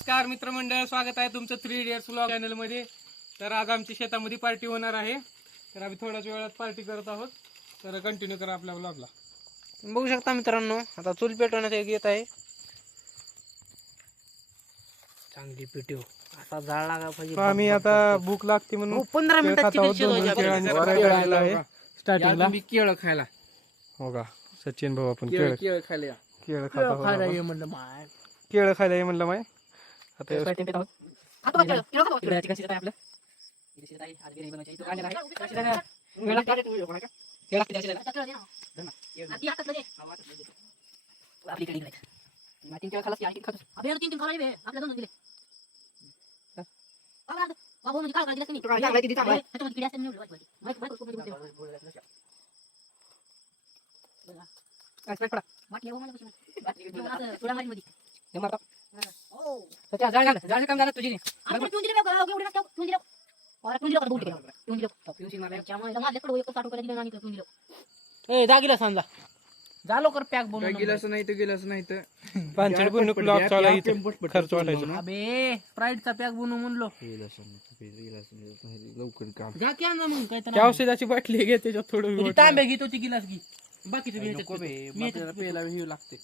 नमस्कार मित्रमंडळ, स्वागत आहे तुमचं 3 इडियट्स व्लॉग चॅनल मध्ये। तर आज आमची शेतामध्ये पार्टी होणार आहे, तर आम्ही थोड्याच वेळात पार्टी करत आहोत। तर कंटिन्यू करा आपल्या व्लॉगला। बघू शकता मित्रांनो, आता चूल पेटवण्यात येत आहे। चिकन पेटव असा जाळ लागा पाहिजे। आम्ही आता भूक लागते म्हणून 15 मिनिटात चिकन शिजवायचे। स्टार्टिंगला मी केळं खायला हो का सचिन भाऊ, आपण केळं खायला केळं खायला ये म्हणलं माय, केळं खायला ये म्हणलं माय। आता जागीला सांगा जा लवकर पॅक बनवून गिलास नाही तर गिलास नाही तर पांचड बनवून ब्लॉग चालू इथे खर्च वाटायचा। अबे स्प्राइटचा पॅक बनवू म्हणलो लवकर काम जा की आणा मग काय त्या औषधाची बाटली घे, त्याच्यात थोडं तांब्या घे, तोची गिलास घे, बाकीचं पेला हे लागते।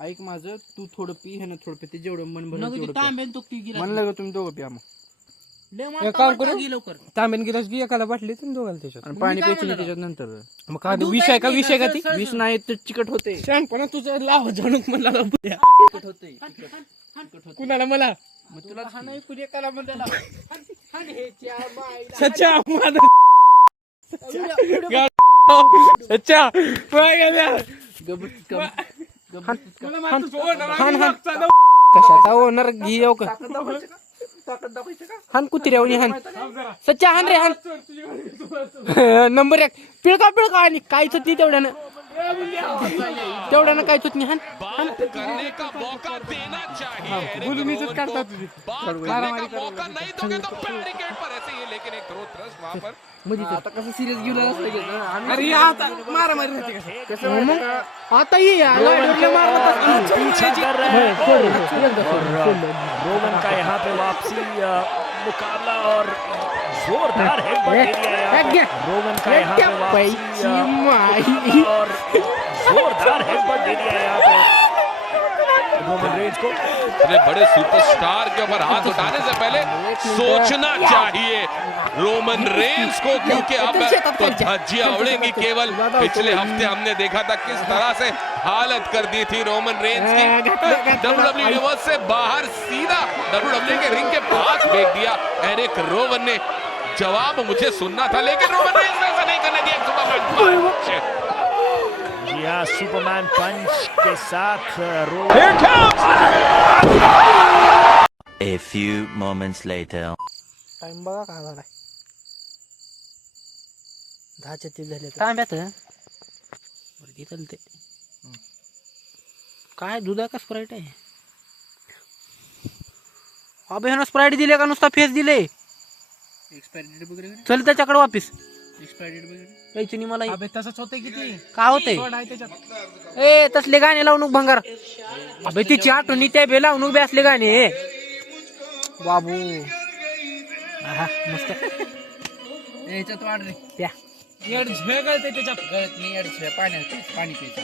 ऐक माझं, तू थोडं पी हे ना थोडं पी, ते जेवढं मन भरून तांब्यान तो गिलास म्हणलं तुम्ही दोघं पिया। मग लय काम करू लवकर तांब्यान गिलास घे, एकाला बाटली तुम्ही दोघाला त्याच्यात, आणि पाणी प्यायचं त्याच्यात नंतर। मग काय विष आहे का? विष आहे का? ती विष नाही तर चिकट होते। शहाणपणा तुझं लाव जणूक मला चिकट होते। कुणाला? मला? मग तुला नाही कुणी एकाला म्हणला सच्चा माझा अच्छा कशाचा ओनर घे येऊ का? हान कुत्र्यावणी हान सच्चा हान रे हान नंबर 1 पिळका पिळका आणि काहीच ती तेवढ्यानं काहीच होत नाही। हान करने का मौका देना चाहिए। बोलून काढता तुझी मौका नहीं दोगे तो बैरिकेड पर ऐसे ही, लेकिन एक थ्रो थ्रस्ट वहां पर आता कसं सिरियस घेऊन अरे आता मारा मारी कसं आता ये रोमन का यहाँ पे वापसी मुकाबला और जोरदार हेडबट रोमन का यहाँ पे वापसी और जोरदार हेडबट दे दिया यहाँ पे रोमन रेंज को। इतने बड़े सुपरस्टार के ऊपर हाथ उठाने से पहले सोचना चाहिए रोमन रेंस को, क्योंकि अब तो धज्जियां उड़ेंगी केवल। पिछले हफ्ते हमने देखा था किस तरह से हालत कर दी थी रोमन रेंस की, डब्ल्यूडब्ल्यूई यूनिवर्स से बाहर सीधा डब्ल्यूडब्ल्यूई के रिंग के पास फेंक दिया एरिक रोवन ने। जवाब मुझे सुनना था, लेकिन रोमन रेंस ने ऐसा नहीं करने दिया। सुपरमैन या सुपरमैन पंच के साथ A few moments later. Time बघा काय झालाय, 10:30 झाले। तांब्यात वरती चालते काय? दूध आहे का स्प्राईट आहे? अबे ह्यानं स्प्राईट दिले का नुसता फेस दिले? एक्सपायरी डेट वगैरे चल त्याच्याकडे वापिस एक्सपायरी डेट वगैरे यायची नाही मला। अबे तसंच होते किती का होते? त्याच्यात ए तसले गाणे लावून भंगार। अबे तिची आठवणी त्या बे लावून उभे असले गाणे बाबू। आहा मस्त याच्यात वाढ रे त्या एड झे गळते त्याच्यात, गळत नाही एड झे पाणी प्यायचं।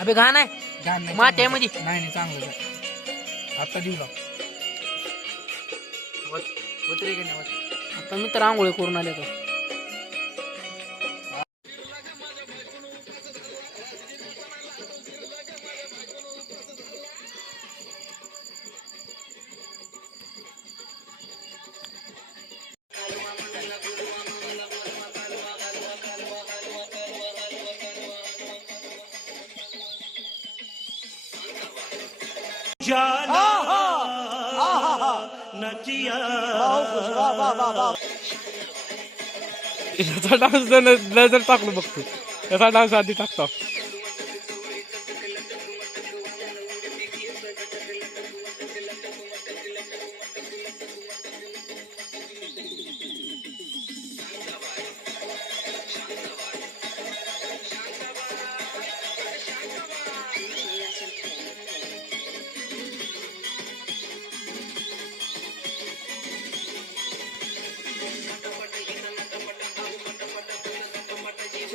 अबे घाण आहे माट्यामध्ये। नाही चांगलं आता देऊ लाग होते की नाही? आता मी तर आंघोळी करून आले तर याचा डान्स नजर टाकलो बघतो, याचा डान्स आधी टाकतो।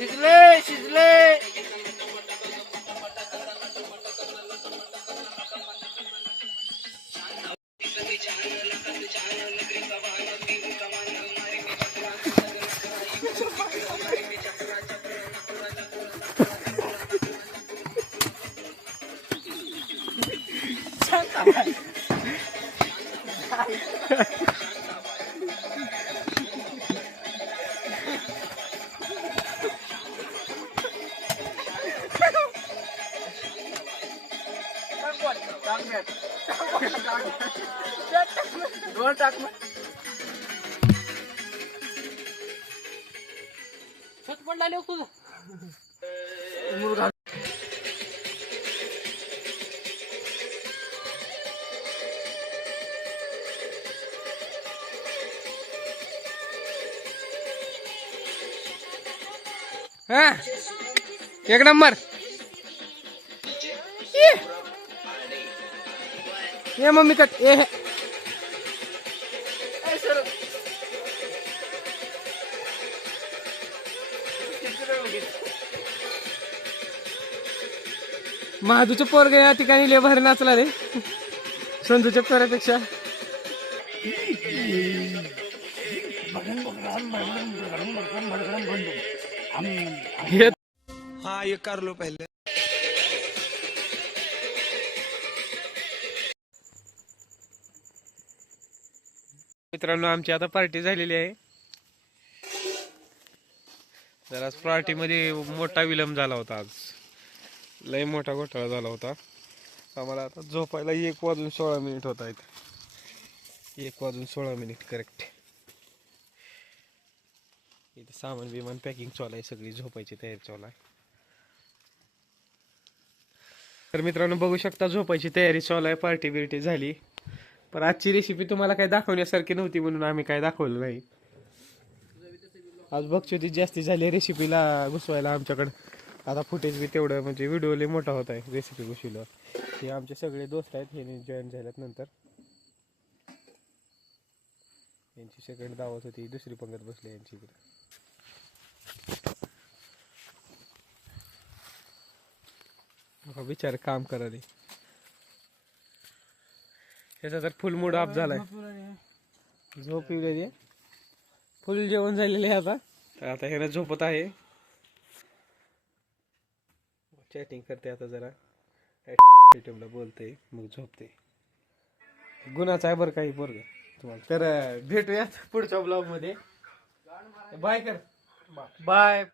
शिजले हा एक नंबर ये मम्मी कट ये है महादूच्या पोरग या ठिकाणी लय भारी नाचला रे संजूच्या पोरापेक्षा हाँ ये कर लो पहले। मित्रांनो आमची आता पार्टी झालेली आहे. जरा पार्टी मध्ये मोठा विलंब झाला होता. आज लय मोठा घोटाळा झाला होता. आम्हाला आता झोपायला 1:16 होत आहेत. 1:16 करेक्ट. इथे सामान बिमान पॅकिंग चालू आहे. सगळी झोपायची तयारी चालू आहे. तर मित्रांनो बघू शकता झोपायची तयारी चालू आहे. पार्टी बिर्टी झाली. पण आजची रेसिपी तुम्हाला काही दाखवण्यासारखी नव्हती म्हणून आम्ही काय दाखवलं नाही. आज बघचोती जास्ती झाली रेसिपीला घुसवायला आमच्याकडं. आता फुटेज बी तेवढं म्हणजे व्हिडिओ लय मोठा होत आहे रेसिपी घुसविलं. हे आमचे सगळे दोस्त आहेत. हे जॉईन झाल्यात नंतर यांची सेकंड दावत होती. दुसरी पंगत बसली यांची इकडे. विचार काम करा रे. त्याचा तर फुल मूड ऑफ झालाय. झोप येऊ फुल जेवण झालेले आहे आता. तर आता ह्याला झोपत आहे. चॅटिंग करते आता जरा यूट्यूबला बोलते मग झोपते. गुन्हाचा आहे बरं काही पोरग तुम्हाला. तर भेटूयात पुढच्या ब्लॉग मध्ये. बाय कर बाय.